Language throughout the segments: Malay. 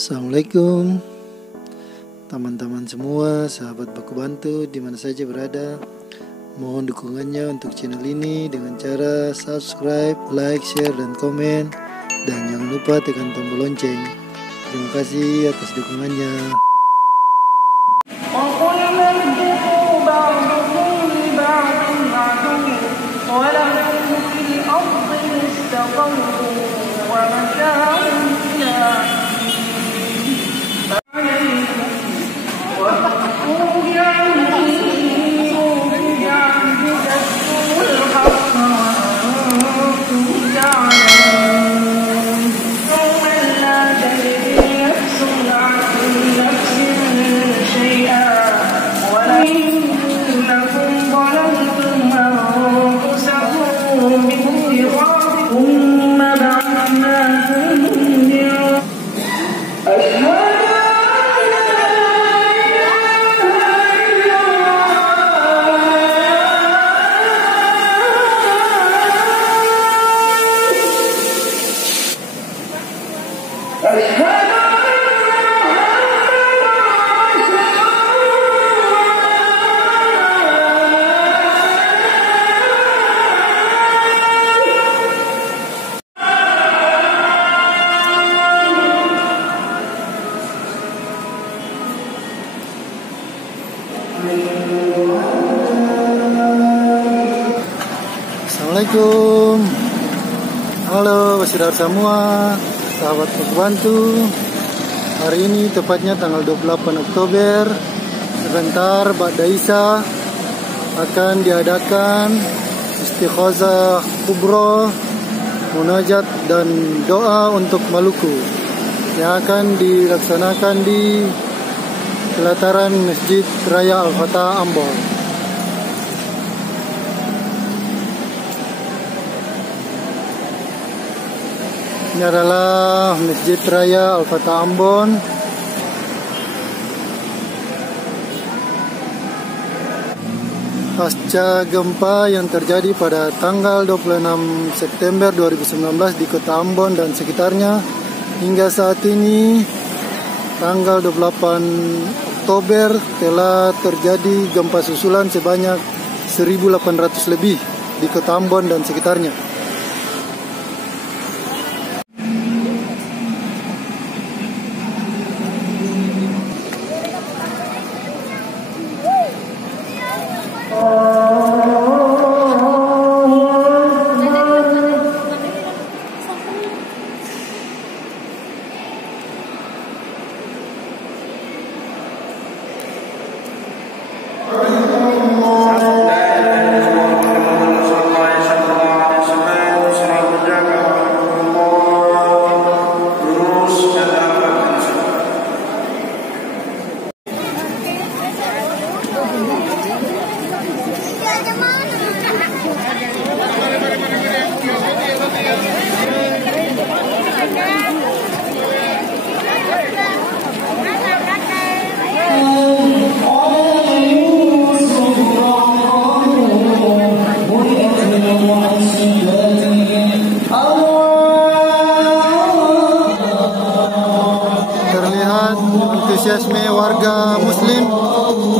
Assalamualaikum teman-teman semua, sahabat Baku Bantu di mana saja berada. Mohon dukungannya untuk channel ini dengan cara subscribe, like, share, dan komen. Dan jangan lupa tekan tombol lonceng. Terima kasih atas dukungannya. Assalamualaikum. Halo saudara semua, sahabat Baku Bantu. Hari ini tepatnya tanggal 28 Oktober, sebentar Ba'da Isya akan diadakan istighosah kubra, munajat dan doa untuk Maluku yang akan dilaksanakan di pelataran Masjid Raya Al-Fatah Ambon. Ini adalah Masjid Raya Al-Fatah Ambon. Pasca gempa yang terjadi pada tanggal 26 September 2019 di kota Ambon dan sekitarnya, hingga saat ini tanggal 28 Oktober telah terjadi gempa susulan sebanyak 1.800 lebih di kota Ambon dan sekitarnya. Antusiasme warga Muslim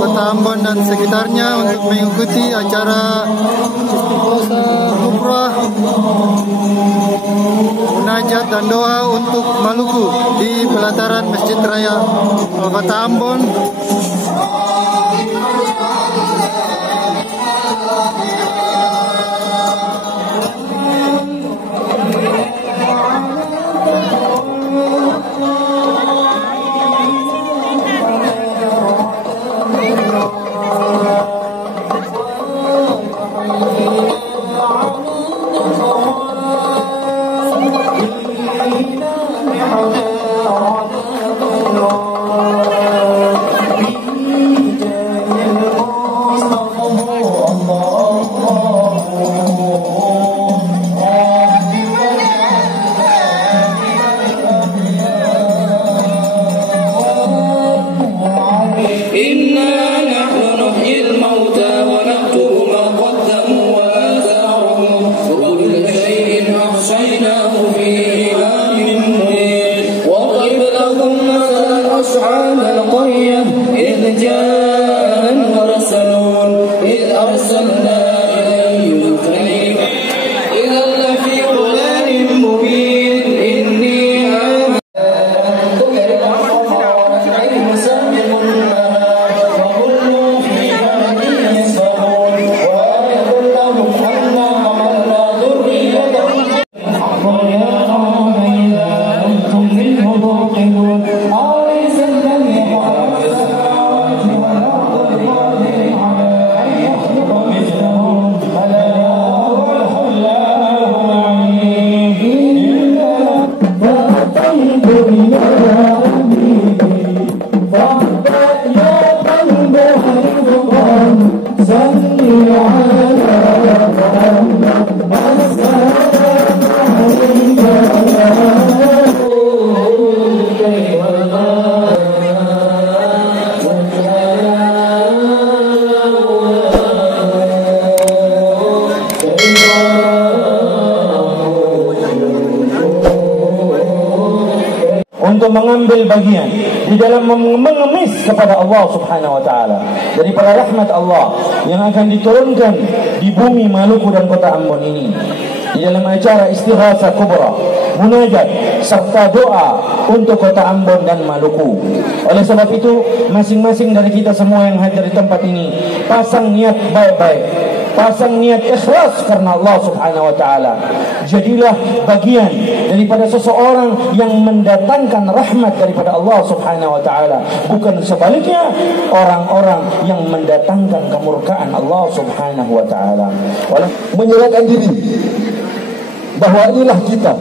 Kota Ambon dan sekitarnya untuk mengikuti acara istighosah kubra, munajat dan doa untuk Maluku di pelataran Masjid Raya Al-Fatah Ambon. أحصيناه في إمام مبين واضرب لهم أصحاب القرية إذ جاء المرسلون إذ أرسلنا إليهم اثنين إذا لفي ضلال مبين إني untuk mengambil bagian di dalam mengemis kepada Allah Subhanahu wa taala daripada rahmat Allah yang akan diturunkan di bumi Maluku dan kota Ambon ini di dalam acara istighatsah kubra, munajat serta doa untuk kota Ambon dan Maluku. Oleh sebab itu, masing-masing dari kita semua yang hadir di tempat ini pasang niat baik-baik, pasang niat ikhlas karena Allah Subhanahu wa taala. Jadilah bagian daripada seseorang yang mendatangkan rahmat daripada Allah Subhanahu wa taala, bukan sebaliknya orang-orang yang mendatangkan kemurkaan Allah Subhanahu wa taala. Menyerahkan diri bahwa inilah kita,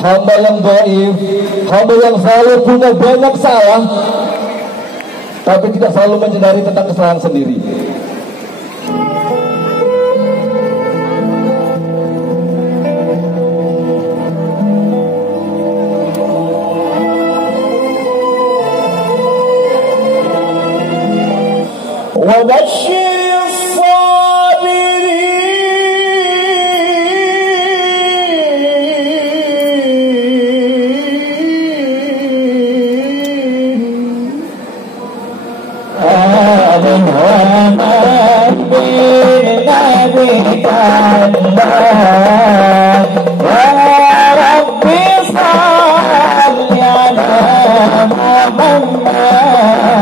hamba yang dhaif, hamba yang selalu punya banyak salah, tapi tidak selalu menyadari tentang kesalahan sendiri. وبشر الصابرين يا ربي صل على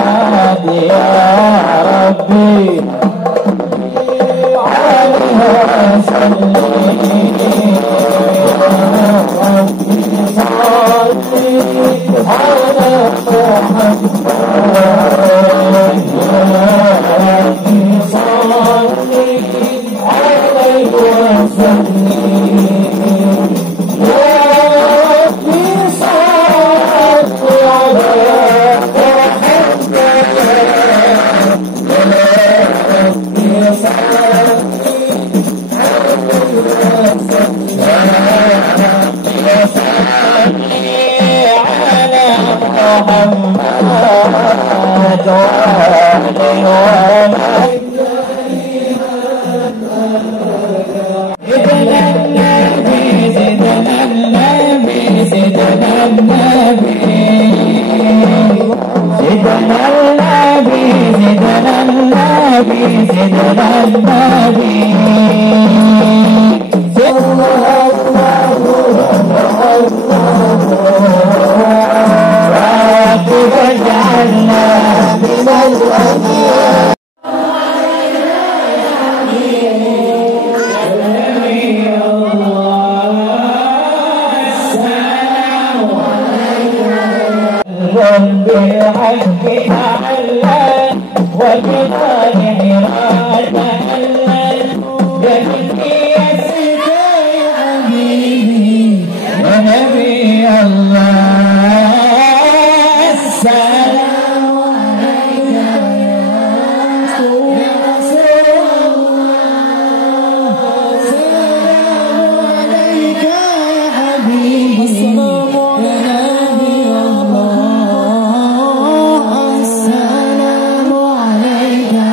محمد يا ربي عليه وسلم السلام عليك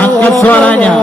Angkat suaranya.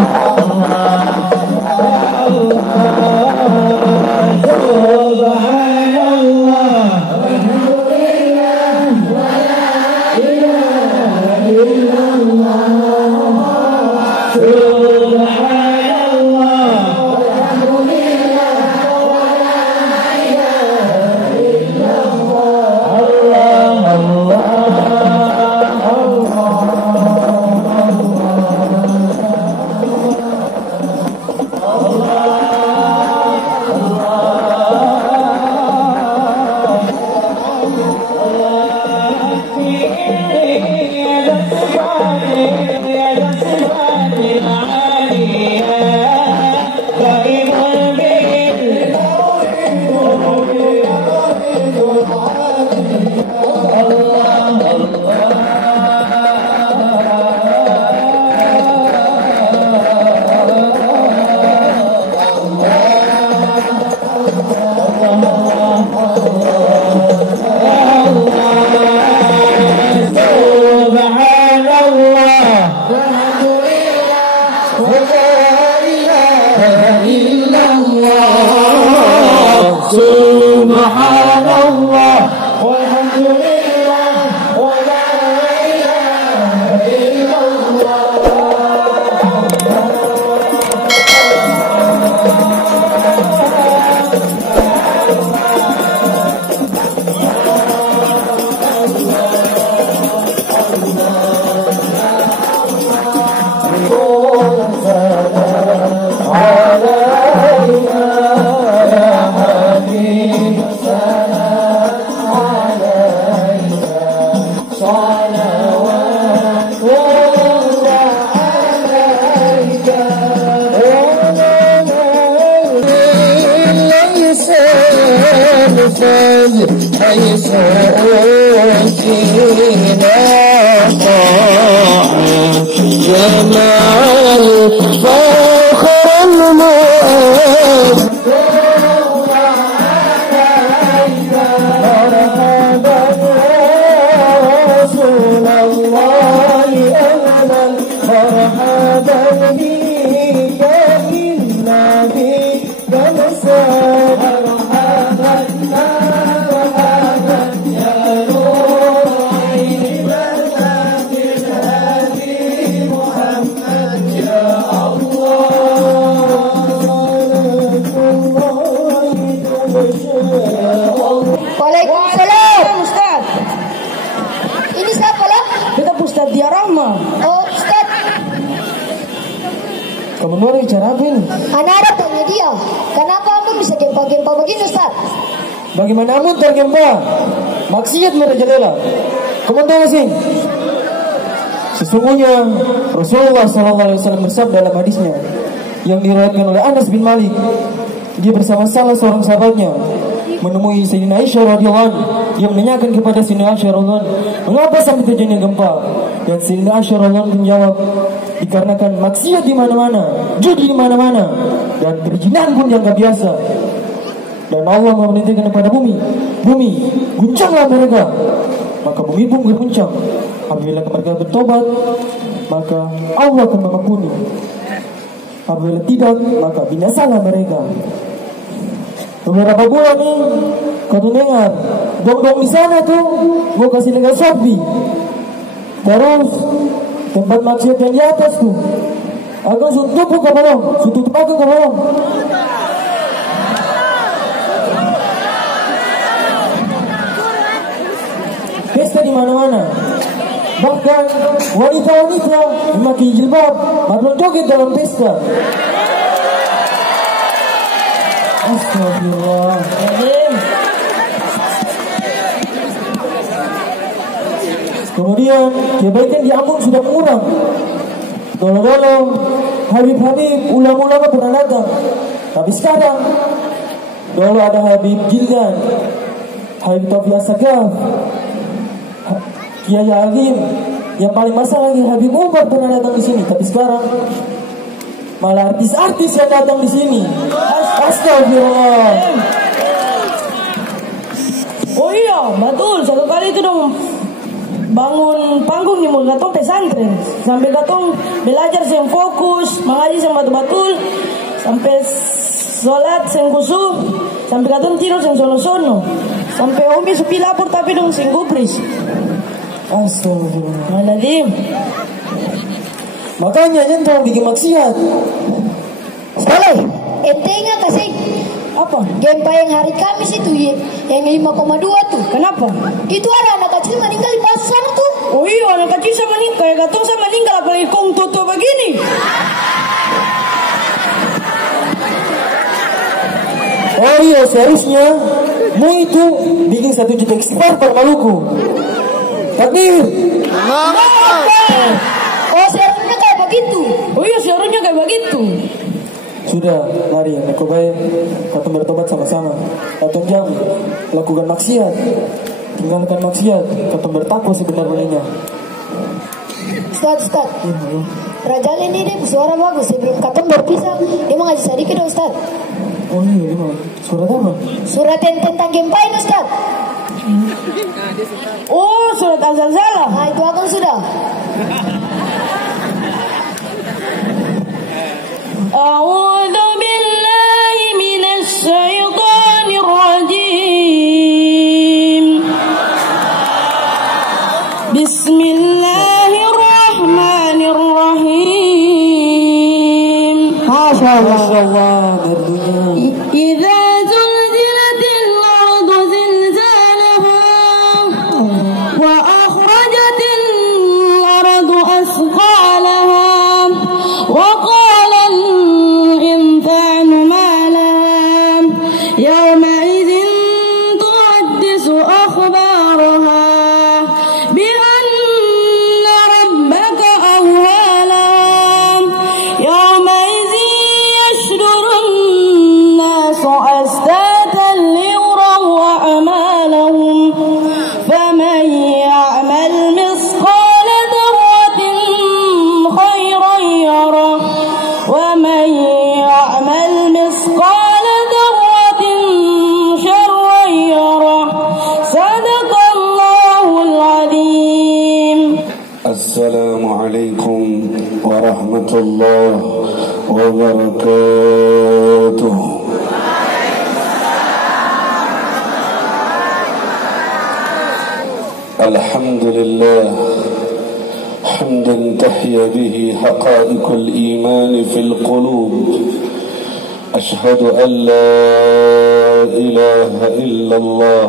الله Kamu mau bicara apa ini? Anak ada tanya dia, kenapa Amun bisa gempa-gempa begini Ustaz? Bagaimana Amun tergempa? Maksiat merajalela. Kamu tahu sih? Sesungguhnya Rasulullah SAW bersabda dalam hadisnya yang diriwayatkan oleh Anas bin Malik. Dia bersama salah seorang sahabatnya menemui Sayyidina Aisyah radhiyallahu anha. Dia menanyakan kepada Sayyidina Aisyah radhiyallahu anha, mengapa sampai terjadi gempa? Dan Sayyidina Aisyah radhiyallahu anha menjawab, dikarenakan maksiat di mana-mana, judi di mana-mana, dan perzinahan pun yang gak biasa. Dan Allah memerintahkan kepada bumi, guncanglah mereka. Maka bumi pun berguncang. Apabila mereka bertobat, maka Allah akan mengampuni. Apabila tidak, maka binasalah mereka. Beberapa bulan nih, kau dengar, dong-dong di sana tuh mau kasih dengan sapi. Terus tempat maksiat yang di atas tuh, aku tutup ke bawah, tutup aku ke bawah. Pesta di mana-mana. Bahkan wanita-wanita memakai jilbab, maklum joget dalam pesta. Astagfirullahaladzim. Kemudian kebaikan di Ambon sudah mengurang. Dulu-dulu Habib-Habib, ulama-ulama pernah datang. Tapi sekarang dulu ada Habib Jildan, Habib Taufiq As-Sagaf, Kiai Azim. Yang paling masalah lagi Habib Umar pernah datang di sini. Tapi sekarang malah artis-artis yang datang di sini. Astagfirullah. Oh iya, betul. Satu kali itu dong bangun panggung di mulut gatong pesantren. Sampai gatong belajar yang fokus, mengaji yang betul-betul, sampai sholat yang khusyuk, sampai gatong tidur yang sono-sono, sampai umi sepi lapor tapi dong sing gubris. Astagfirullahaladzim. Makanya jangan bikin maksiat. Boleh, ente ingat kasih Apa? gempa yang hari Kamis itu yang 5,2 tuh. Kenapa? Itu ada anak kecil meninggal di pasar tuh. Oh iya, anak kecil sama meninggal, kayak gatong sama meninggal, apalagi kong tutup begini. Oh iya, seharusnya mu itu bikin 1 juta istighfar per Maluku. Takbir. Oh seharusnya kayak begitu. Oh iya, seharusnya kayak begitu. Sudah, mari aku baik kita bertobat sama-sama. Datang jam lakukan maksiat, tinggalkan maksiat, kita bertakwa sebenarnya. Ustaz, Raja ini deh suara bagus. Sebelum kata berpisah, dia mau ngaji sedikit dong Ustaz. Oh iya, surat apa? Surat yang tentang gempa ini Ustaz. Oh, surat Al-Zalzalah. Nah itu akan sudah. A'udzu billahi minasy syaithanir rajim. Bismillahirrahmanirrahim. Masyaallah, berdunia. Idza zulzilatil ardu zilzalaha wa akhrajatil ardu asqalaha wa qala al-insanu ma laha yawma idzin tuhaddisu akhbaraha bi anna rabbaka awwalaha yawma idzin yashdurun nasu ashtatan liyuraw a'malahum faman ya'mal misqala dharratin khayran yarah wa man ya'mal misqala dharratin sharran yarah. Sadaqallahul azim. Assalamualaikum warahmatullahi wabarakatuh. Alhamdulillah hamdan tahya bihi haqa'iqul iman fil qulub. Ashhadu an la ilaha illallah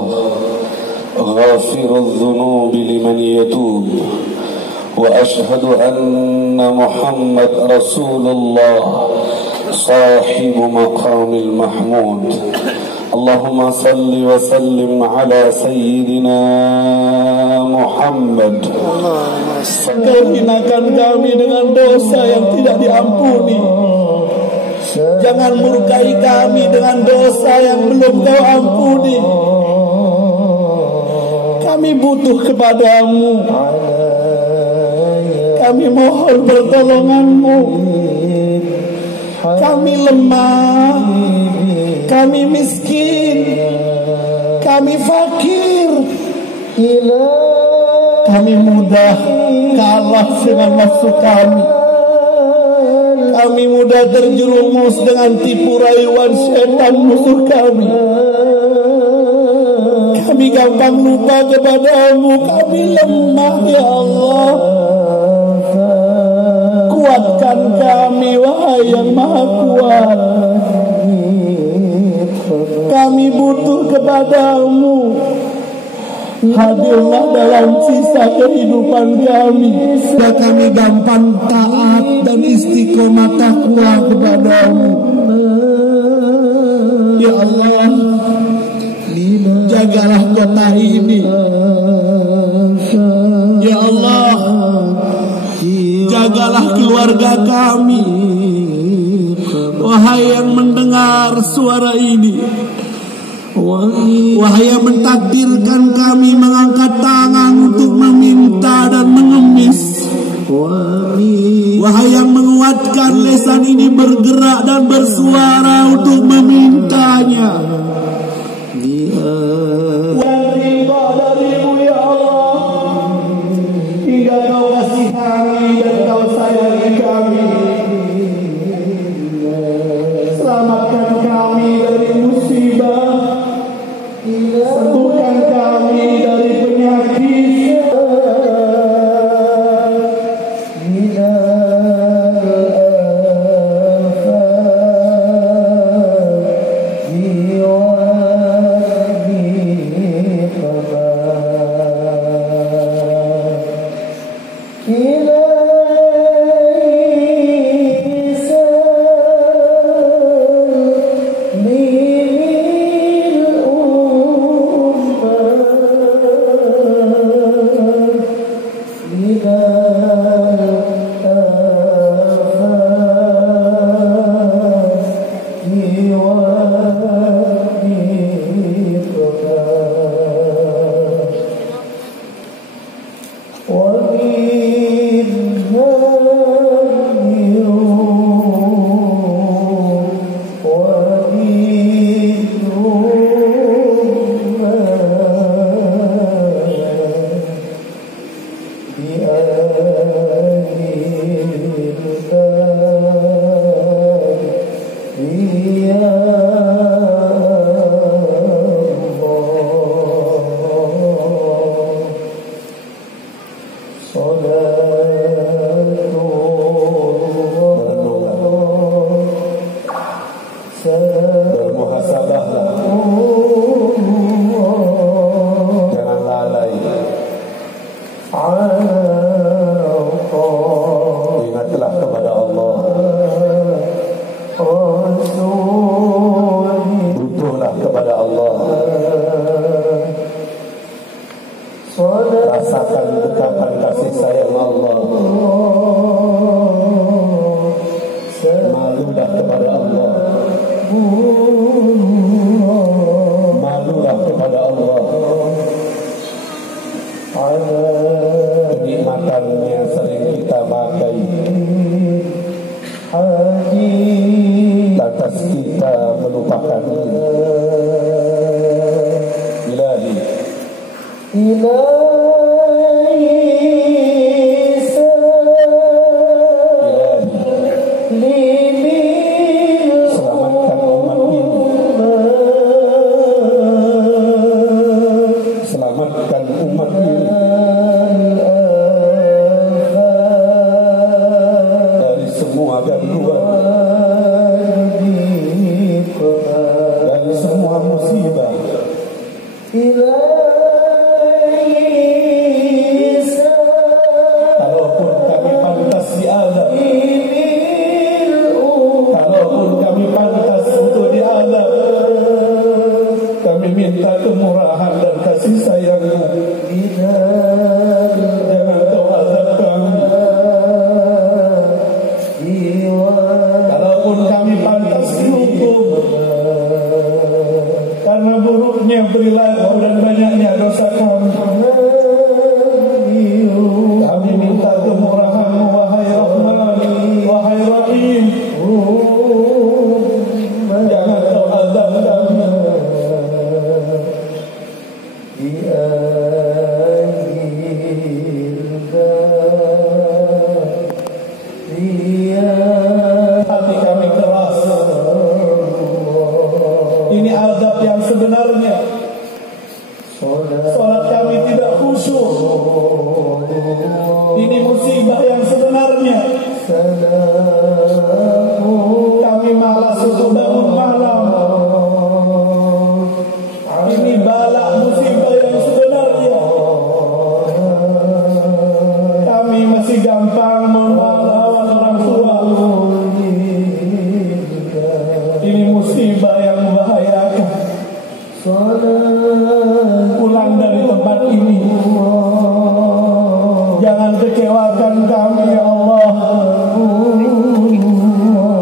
ghafirudz dzunubi liman yatub وأشهد أن محمد رسول الله صاحب مقام المحمود اللهم صل وسلم على سيدنا Muhammad. Kau hinakan kami dengan dosa yang tidak diampuni. Jangan murkai kami dengan dosa yang belum kau ampuni. Kami butuh kepadamu. Kami mohon pertolonganmu. Kami lemah. Kami miskin. Kami fakir. Kami mudah kalah dengan nafsu kami. Kami mudah terjerumus dengan tipu rayuan syaitan musuh kami. Kami gampang lupa kepadamu. Kami lemah ya Allah. Kuatkan kami wahai yang maha kuat. Kami butuh kepadamu. Hadirlah dalam sisa kehidupan kami. Dan kami gampang taat dan istiqomah takwa kepadamu. Ya Allah, jagalah kota ini. Ya Allah, jagalah keluarga kami. Wahai yang mendengar suara ini, wahai yang mentakdirkan kami mengangkat tangan untuk meminta dan mengemis, wahai yang menguatkan lisan ini bergerak dan bersuara untuk memintanya, ridha darimu ya Allah, hingga kau kasihani dan kau sayangi kami. Selamatkan kami dari musibah, sembuhkan kami dari penyakit. Bermuhasabahlah, jangan lalai. Ingatlah kepada Allah. Butuhlah kepada Allah. Rasakan dekapan kasih sayang Allah. Malulah kepada Allah. Malulah kepada Allah. Kenikmatannya sering kita makai, lantas kita melupakannya. Ilahi, selamatkan umat ini. Selamatkan umat ini dari semua gangguan, dari semua musibah. Kami malas untuk bangun malam. Ini bala musibah yang sebenarnya. Kami masih gampang melawan orang tua. Ini musibah yang membahayakan. Pulang dari tempat ini, jangan kecewakan kami ya Allah.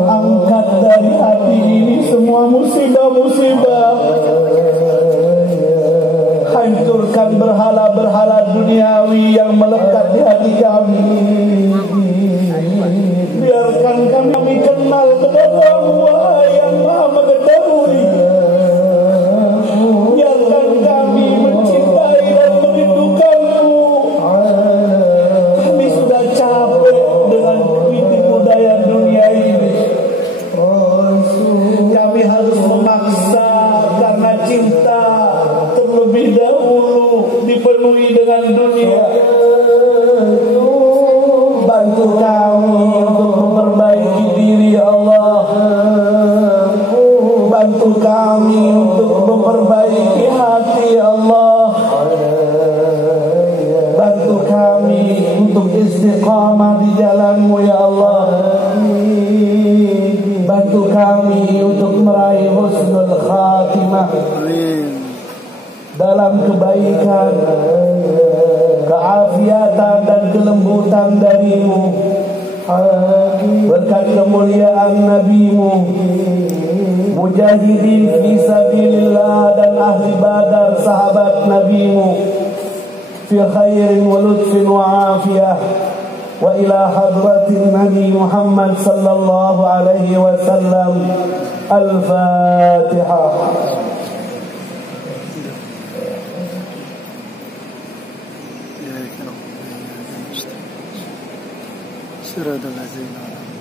Angkat dari hati ini semua musibah-musibah. Hancurkan berhala-berhala duniawi yang melekat di hati kami. Biarkan kami kenal kepada-Mu, wahai yang Maha Mengetahui. Biarkan kami mencintai dan merindukan-Mu. Kami sudah capek dengan tipu daya dunia ini. Kami harus memaksa karena cinta terlebih dahulu dipenuhi dengan dunia. Bantu kami untuk memperbaiki diri ya Allah. Bantu kami untuk memperbaiki hati ya Allah. Bantu kami untuk istiqamah di jalan-Mu ya Allah. Bantu kami untuk meraih husnul khatimah dalam kebaikan, keafiatan dan kelembutan dari-Mu. Berkat kemuliaan Nabi-Mu, mujahidin fi sabilillah dan ahli badar sahabat Nabi-Mu, fi khairin wa lutfin wa afiyah. Wa ila hadratin Nabi Muhammad sallallahu alaihi wasallam. Al-Fatihah. صراط الذين